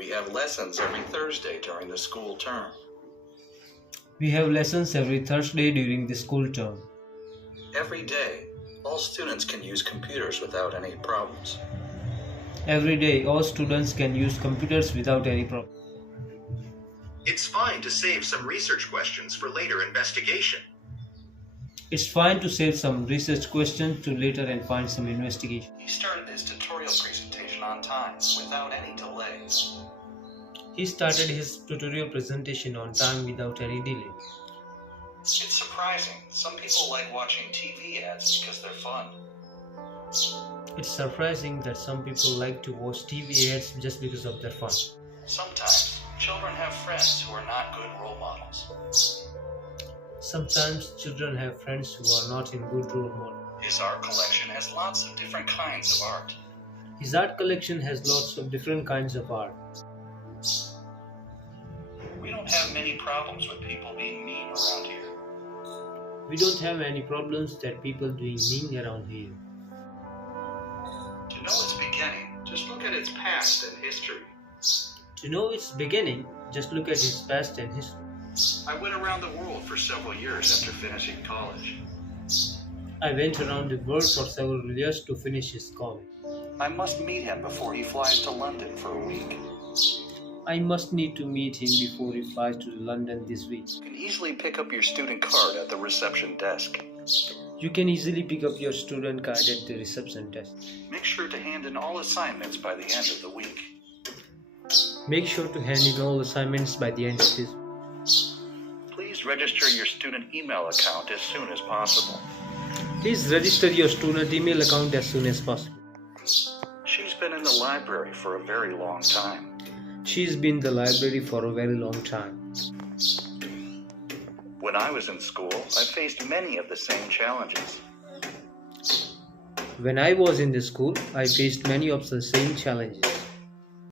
We have lessons every Thursday during the school term. We have lessons every Thursday during the school term. Every day, all students can use computers without any problems. Every day, all students can use computers without any problem. It's fine to save some research questions for later investigation. It's fine to save some research questions to later and find some investigation. He started his tutorial presentation on time, without any delay. He started his tutorial presentation on time without any delay. It's surprising. Some people like watching TV ads because they're fun. It's surprising that some people like to watch TV ads just because of their fun. Sometimes, children have friends who are not good role models. Sometimes children have friends who are not in good role models. His art collection has lots of different kinds of art. His art collection has lots of different kinds of art. We don't have many problems with people being mean around here. We don't have any problems that people doing mean around here. To know its beginning, just look at its past and history. To know its beginning, just look at its past and history. I went around the world for several years after finishing college. I went around the world for several years to finish his college. I must meet him before he flies to London for a week. I must need to meet him before he flies to London this week. You can easily pick up your student card at the reception desk. You can easily pick up your student card at the reception desk. Make sure to hand in all assignments by the end of the week. Make sure to hand in all assignments by the end of this. Please register your student email account as soon as possible. Please register your student email account as soon as possible. She's been in the library for a very long time. She's been in the library for a very long time. When I was in school, I faced many of the same challenges. When I was in the school, I faced many of the same challenges.